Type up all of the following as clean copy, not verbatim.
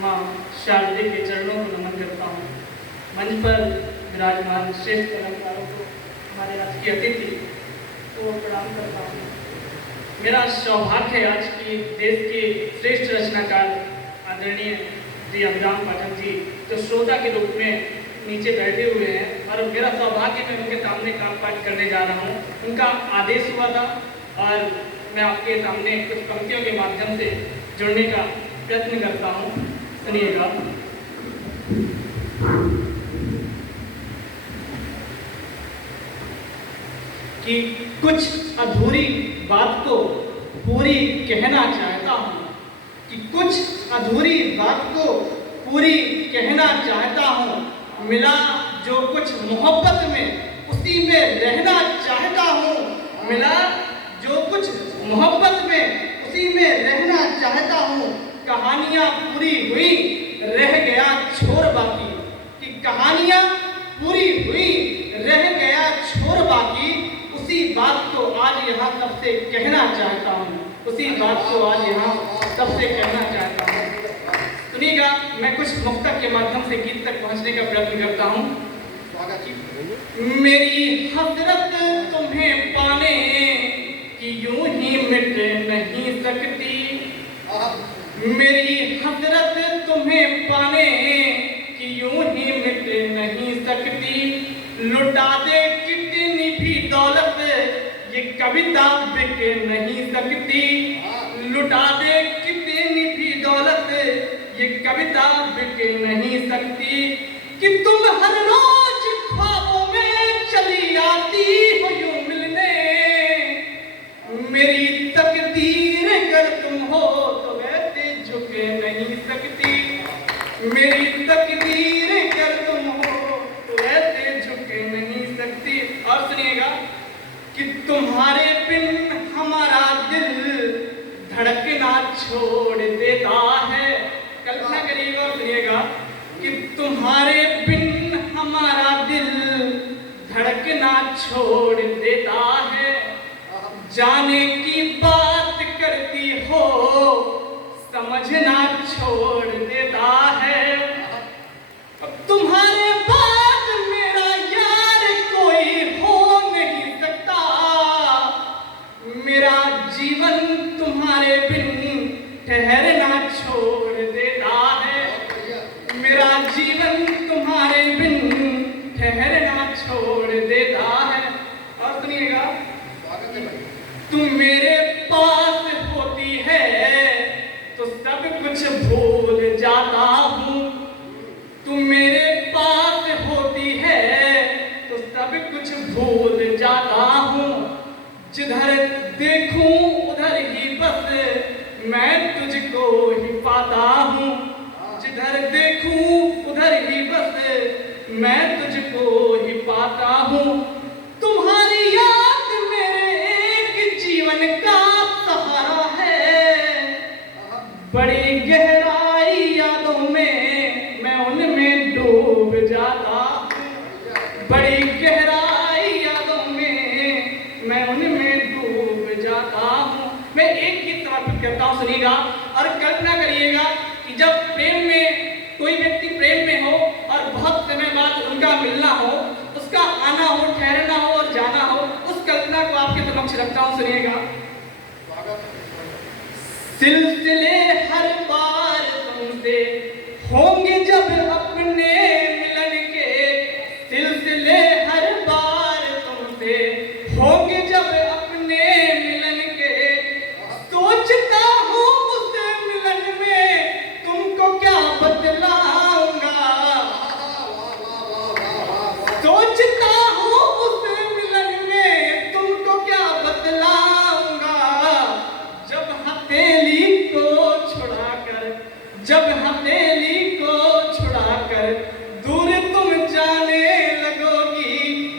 माँ शारदे के चरणों को नमन करता हूँ। मंच पर विराजमान श्रेष्ठ कलाकारों को, हमारे आज के अतिथि को प्रणाम करता हूँ। मेरा सौभाग्य है आज की देश के श्रेष्ठ रचनाकार आदरणीय श्री अभिराम पाठक जी जो श्रोता के रूप में नीचे बैठे हुए हैं, और मेरा सौभाग्य मैं उनके सामने काम पाठ करने जा रहा हूँ। उनका आदेश हुआ था और मैं आपके सामने कुछ पंक्तियों के माध्यम से जुड़ने का प्रयत्न करता हूँ। सुनिएगा। कि कुछ अधूरी बात को पूरी कहना चाहता हूँ, कि कुछ अधूरी बात को पूरी कहना चाहता हूँ। मिला जो कुछ मोहब्बत में उसी में रहना चाहता हूँ। मिला जो कुछ मोहब्बत में उसी में रहना चाहता हूँ। कहानियाँ पूरी हुई रह गया छोर बाकी, कि कहानियाँ पूरी हुई रह गया छोर बाकी। उसी बात को आज यहाँ सबसे कहना चाहता हूँ। उसी बात को आज यहाँ सबसे कहना चाहता हूँ। सुनिएगा, मैं कुछ मुक्तक के माध्यम से गीत तक पहुँचने का प्रयत्न करता हूँ। मेरी हसरत तुम्हें पाने कि यूं ही मिट नहीं सकती। मेरी हसरत तुम्हें पाने कि यूं ही मिट नहीं सकती। लुटा दे कितनी भी दौलत ये कविता बिक नहीं सकती। लुटा दे कितनी भी दौलत ये कविता बिक नहीं सकती। कि तुम हर रोज ख्वाबों में चली आती हो यूं मिलने। मेरी तकदीर अगर तुम हो तो वैसे झुक नहीं सकती। मेरी तकदीर अगर तुम हो तो वैसे झुक नहीं सकती। और सुनिएगा कि तुम्हारे बिन हमारा दिल धड़कना छोड़ देता है। कल्पना करिएगा, सुनिएगा कि तुम्हारे बिन हमारा दिल धड़कना छोड़ देता है। जाने की बात करती हो समझना छोड़ देता है। अब तुम्हारे बाद मेरा यार कोई हो नहीं सकता। मेरा जीवन तुम्हारे बिन ठहरना छोड़ देता है। मेरा जीवन तुम्हारे बिन ठहरना छोड़ देता है। और सुनिएगा, तुम मेरे पास होती है तो सब कुछ भूल जाता हूँ। तुम मेरे पास होती है तो सब कुछ भूल जाता हूँ। जिधर देखूं उधर ही बस मैं तुझको ही पाता हूँ। जिधर देखूं उधर ही बस मैं तुझको ही पाता हूँ। तुम्हारी याद मेरे एक जीवन का सहारा है। बड़ी गहराई यादों में मैं उनमें डूब जाता हूँ। बड़ी गहराई यादों में मैं उनमें डूब जाता हूँ। मैं एक गीत समर्पित करता हूँ, सुनिएगा। और कल्पना करिएगा कि जब प्रेम में कोई व्यक्ति प्रेम में हो और बहुत समय बाद उनका मिलना हो, उसका आना हो, ठहरना हो और जाना हो, उस कल्पना को आपके समक्ष रखता हूँ, सुनिएगा। सिलसिले हर बार तुमसे होंगे जब अपने मिलन के। सिलसिले हर बार तुमसे होंगे जब अपने मिलन के। सोचता हूँ उस मिलन में तुमको क्या बतलाऊंगा। सोचता हूँ उस मिलन में तुमको क्या बतलाऊंगा। जब हथेली को छुड़ाकर, जब हथेली को छुड़ाकर दूर तुम जाने लगोगी।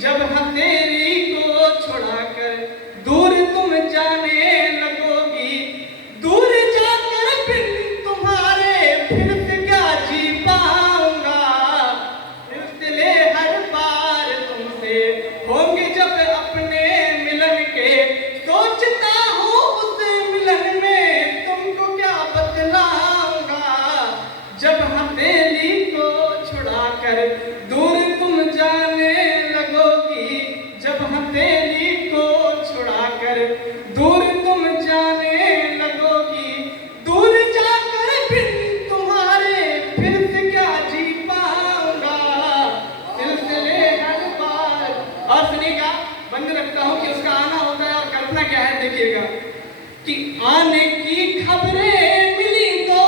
जब हथेली को छुड़ाकर दूर तुम जाने लगोगी। दूर जाकर बिन तुम्हारे फिर से क्या जी पाऊंगा। सिलसिले हर बार तुमसे होंगे जब अपने मिलन के। सोचता हूँ उस मिलन में तुमको क्या बतलाऊंगा। जब हथेली को छुड़ाकर दूर तुम जाने लगोगी, जब हथेली को छुड़ाकर दूर तुम जाने लगोगी, दूर जाकर बिन तुम्हारे फिर से क्या जी पाऊंगा, सिलसिले हर बार। और सुनिएगा, बंद रखता हूं कि उसका आना होता है और कल्पना क्या है, देखिएगा कि आने की खबरें मिली तो,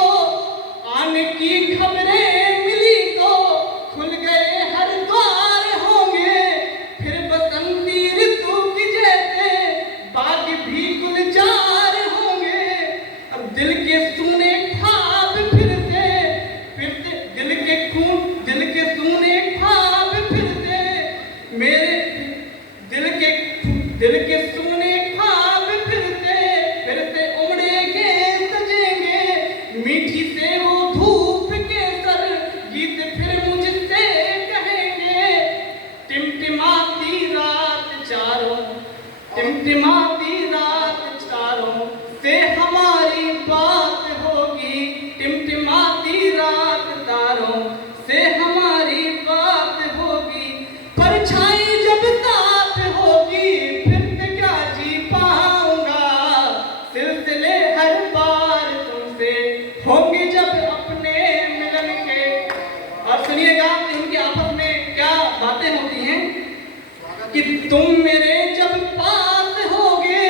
आने की खबरें मिली तो खुल गए हर द्वार होंगे, फिर बसंती ऋतु की जैसे बाग भी गुलजार होंगे। अब दिल के सूने ख्वाब फिर से दिल के सूने ख्वाब फिर से मेरे दिल के सूने ख्वाब फिर से उमड़ेंगे सजेंगे, मीठी से वो धूप के सर गीत फिर मुझसे कहेंगे। टिमटिमाती रात चारों, टिमटिमाती रात चारों से हमारी बात होगी, टिमटिमाती रात तारों से हमारी बात होगी, परछाई जब साथ होगी फिर से क्या जी पाऊंगा, सिलसिले हर बार तुमसे होंगे जब अपने मिलन के। और सुनिएगा कि उनके आपस में क्या बातें होती हैं कि तुम मेरे जब पास होगे,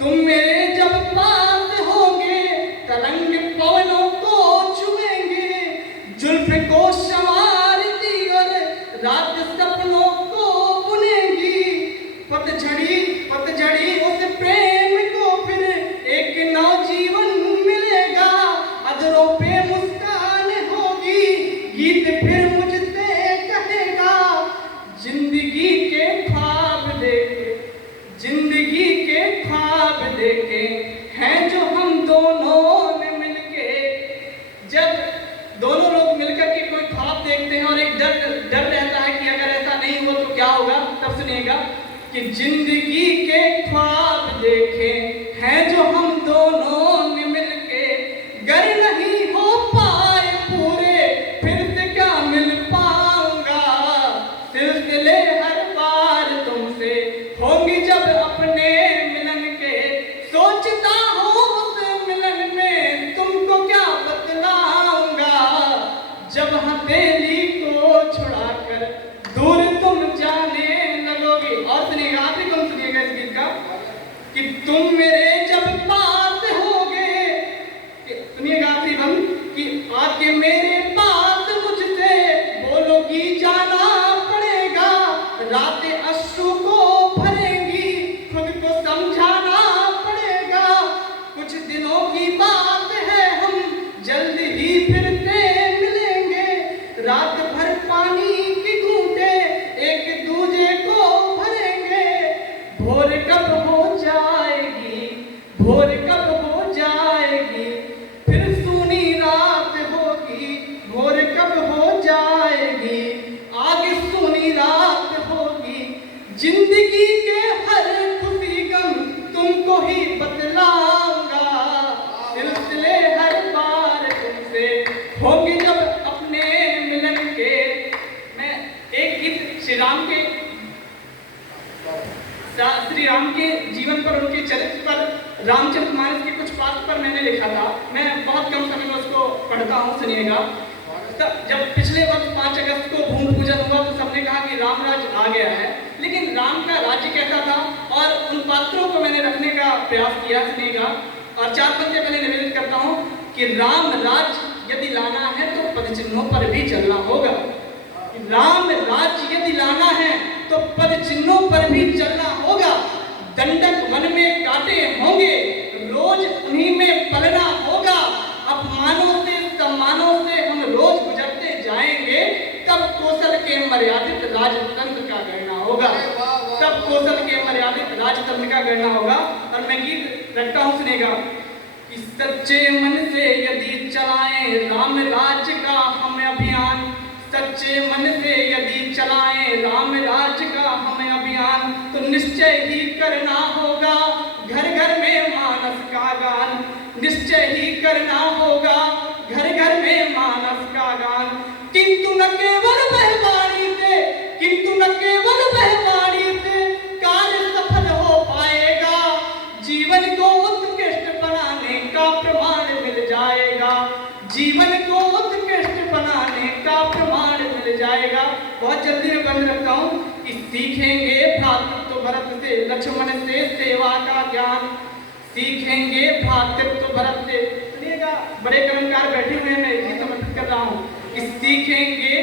तुम मेरे जब पास होगे, तरंग पवनों को छुएंगे, जुल्फ को संवारती और रात सपनों को बुनेगी, पतझड़ी उस प्रेम को फिर एक नवजीवन मिलेगा, अधरों पे मुस्कान होगी, गीत फिर मुझसे कहेगा। जिंदगी के ख्वाब देखे, जिंदगी के ख्वाब देखे हैं जो हम दोनों ने मिलके, जब दोनों लोग मिलकर के कोई ख्वाब देखते हैं और एक डर रहता है कि अगर ऐसा नहीं हुआ तो क्या होगा, तब सुनिएगा कि जिंदगी के ख्वाब देखे हैं जो हम दोनों ने मिलके, गर नहीं हो पाए पूरे फिर से क्या मिल पाऊंगा, सिलसिले हर बार तुमसे होंगे जब अपने मिलन के, सोचता हूँ उस मिलन में तुमको क्या बतलाऊंगा, जब हथेली को छुड़ाकर दूर तुम जाने लगोगे। और सुनिएगा, आखिरी तुम सुनिएगा इस गीत का कि तुम मेरे जब पास होगे, सुनिएगा आखिरी बंद कि आके मेरे पास मुझसे बोलोगी जाना पड़ेगा, रातें अश्रु को भरेंगी, खुद को समझाना पड़ेगा, कुछ दिनों की बात है हम जल्द ही फिर से मिलेंगे, रात भर पानी की घूंटे एक दूजे को भरेंगे, भोर कब हो जाएगी, भोर कब हो जाएगी, फिर सूनी रात होगी, भोर कब हो जाएगी, आगे सूनी रात होगी, जिंदगी के हर खुशी गम तुमको ही बतलाऊंगा, सिलसिले हर बार तुमसे होंगे जब अपने मिलन के। मैं एक गीत श्री राम के जीवन पर, उनके चरित्र पर, रामचरितमानस के कुछ पात्र पर मैंने लिखा था। मैं बहुत कम समय में उसको पढ़ता हूँ, सुनिएगा। जब पिछले वर्ष 5 अगस्त को भूमि पूजन हुआ तो सबने कहा कि राम राज्य आ गया है, लेकिन राम का राज्य कैसा था और उन पात्रों को मैंने रखने का प्रयास किया, सुनिएगा। और 4 पंक्तियां पहले निवेदित करता हूँ कि राम राज्य यदि लाना है तो पद चिन्हों पर भी चलना होगा, राम राज्य यदि लाना है तो पद चिन्हों पर भी चलना होगा, दंडक वन में काटे होंगे, रोज उन्हीं में पलना होगा, अपमानों से सम्मानों से हम रोज गुजरते जाएंगे, तब कौशल के मर्यादित राजतंत्र का गणना होगा, तब कौशल के मर्यादित राजतंत्र का गणना होगा। और मैं गीत रखता हूँ, सुनेगा कि सच्चे मन से यदि चलाएं राम राज्य का हम अभियान, सच्चे मन से यदि चलाएं राम राज्य का हमें अभियान, तो निश्चय ही करना होगा घर घर में मानस का गान, निश्चय ही करना होगा घर घर में मानस का गान। किंतु न केवल वह वाणी से, किंतु न केवल वह वाणी से कार्य सफल हो पाएगा, जीवन को उत्कृष्ट बनाने का प्रमाण मिल जाएगा, जीवन को उत्कृष्ट बनाने का प्रमाण मिल जाएगा। बहुत जल्दी में बंद रखता हूँ कि सीखेंगे भ्रातृत्व भरत से, लक्ष्मण से सेवा का ज्ञान, सीखेंगे भ्रातृत्व भरत से। सुनिएगा, बड़े कलाकार बैठे हुए हैं, मैं इसी समर्पित कर रहा हूँ कि सीखेंगे,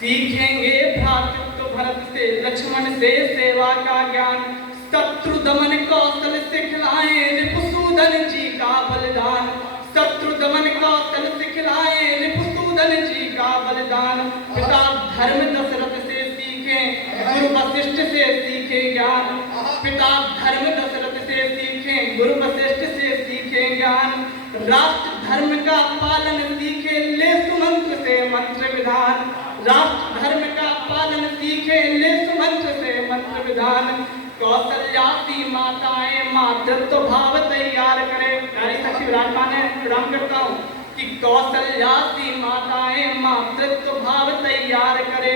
सीखेंगे भ्रातृत्व भरत से, लक्ष्मण से सेवा का ज्ञान, शत्रु दमन कौशल सिखलाएं रिपुसूदन जी का बलिदान, शत्रु दमन कौशल सिखलाएं रिपुसूदन जी का बलिदान। पिता धर्म दशरथ से सीखे, गुरु वशिष्ठ से सीखे ज्ञान, पिता धर्म दशरथ से सीखे, गुरु वशिष्ठ से सीखे ज्ञान, राष्ट्र धर्म का पालन सीखे ले सुमंत्र से मंत्र विधान, राष्ट्र धर्म का पालन सीखे ले सुमंत्र से मंत्र विधान। कौशल्यासी माताएं मातृत्व भाव तैयार करे, नारी शक्ति विराजमान है, प्रणाम करता हूँ कि कौशल्यासी माताएं मातृत्व भाव तैयार करे,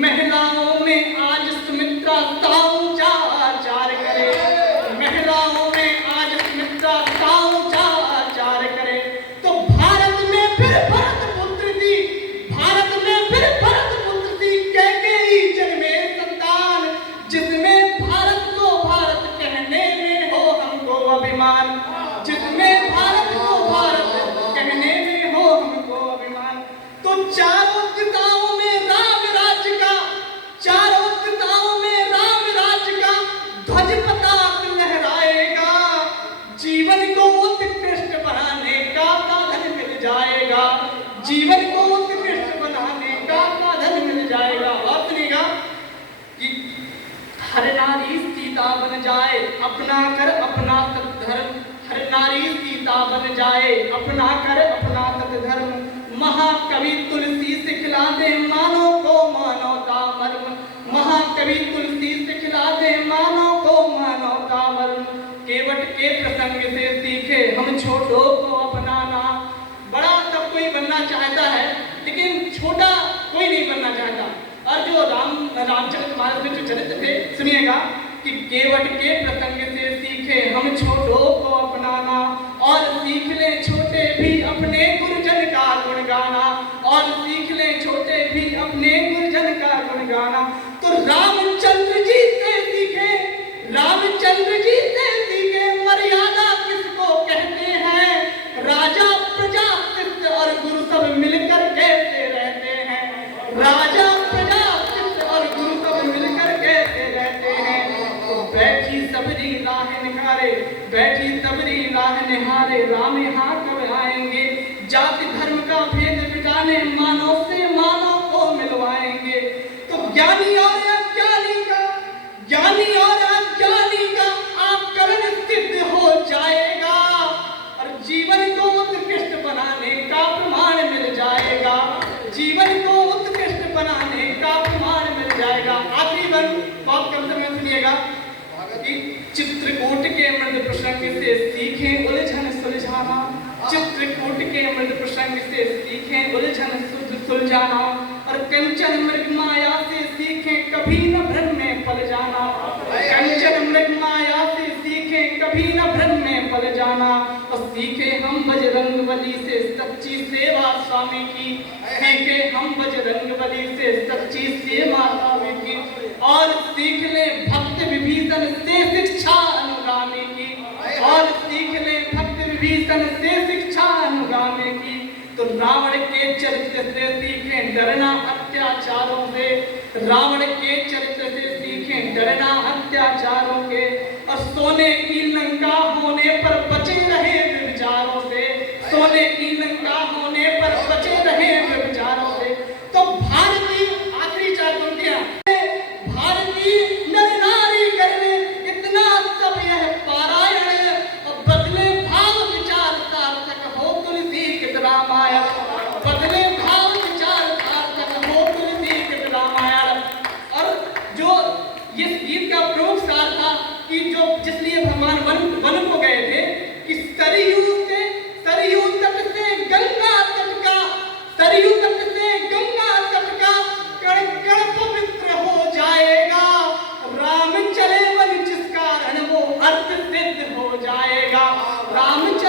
महिलाओं में आज सुमित्रा साऊचा आचार करे, महिलाओं में आज सुमित्रा साऊचा आचार करे। तो भारत में फिर भरत पुत्र थी, भारत में फिर भरत पुत्र थी, कैकेयी जन्मे संतान, जिसमें भारत को भारत कहने में हो हमको अभिमान, जिसमें भारत को भारत कहने में हो हमको अभिमान। तो चारों दिशाओं में राम राज्य का, चारों दिशाओं में राम राज्य का ध्वज पताक लहराएगा, जीवन को उत्कृष्ट बनाने का साधन मिल जाएगा, जीवन को उत्कृष्ट बनाने का साधन मिल जाएगा। और सुनिएगा कि हर नारी सीता बन जाए अपना कर अपना सद्धर्म, हर नारी सीता बन जाए अपना कर अपना सद्धर्म, महाकवि तुलसी सिखला दे मानव को मानवता मर्म, महाकवि तुलसी सिखला दे मानव को मानवता मर्म। केवट के प्रसंग से सीखे हम छोटों को अपनाना, बड़ा सब कोई बनना चाहता है लेकिन छोटा कोई नहीं बनना चाहता। और जो रामचरितमानस में जो चरित्र थे, सुनिएगा कि केवट के प्रसंग से सीखे हम छोटों को अपनाना, और सीख ले छोटे भी अपने गुरुजन का गुण गाना, और सीख ले छोटे भी अपने गुरुजन का गुण गाना। तो रामचंद्र जी से सीखे, रामचंद्र जी से सीखे मर्यादा किसको कहते हैं, राजा प्रजा शिष्य और गुरु सब मिलकर कैसे रहते हैं, राजा प्रजा शिष्य और गुरु सब मिलकर कैसे रहते हैं। तो बैठी सबरी राह निहारे, बैठी सबरी राह निहारे, राम यहाँ कब आएंगे, जाति धर्म का भेद मिटाने मानव से मानव को मिलवाएंगे। तो ज्ञानी और अज्ञानी का, ज्ञानी और अज्ञानी का आकलन सिद्ध हो जाएगा, और जीवन को उत्कृष्ट बनाने का प्रमाण मिल जाएगा, जीवन को उत्कृष्ट बनाने का प्रमाण मिल जाएगा। आखिरी बार बहुत कम समय सुनिएगा कि चित्रकूट के मृद प्रसंग से सीखें उलझन सुलझाना, चित्रकूट के मृद प्रसंग से सीखें उलझन सुलझाना, और कंचन मृग माया से सीखें कभी न भ्रम में पल जाना, कंचन मृग माया से सीखें कभी न भ्रम में पल जाना। और सीखे हम बजरंगबली से सच्ची सेवा स्वामी की, सीखे हम बजरंगबली से सच्ची सेवा स्वामी की, और सीख ले भक्त विभीषण से शिक्षा अनुगामी की, और सीख ले भक्त विभीषण से शिक्षा अनुगामी की। तो रावण के चरित्र से सीखें डरना अत्याचारों से, रावण के चरित्र से सीखें डरना अत्याचारों के, और सोने की लंका होने पर बचे रहे विचारों से, सोने की लंका होने पर बचे रहे विचारों से। तो भारतीय आखिरी चार पंक्तियां, भारतीय नर नारी कर ले इतना सब यह पारायण, और बदले भाव विचार सार्थक हो तुलसी कृत रामायण, बदले भाव विचार सार्थक हो तुलसी कृत रामायण। और जो इस गीत का प्रमुख सार था कि जो जिसलिए भगवान वन को गए थे कि सरयू तट से राम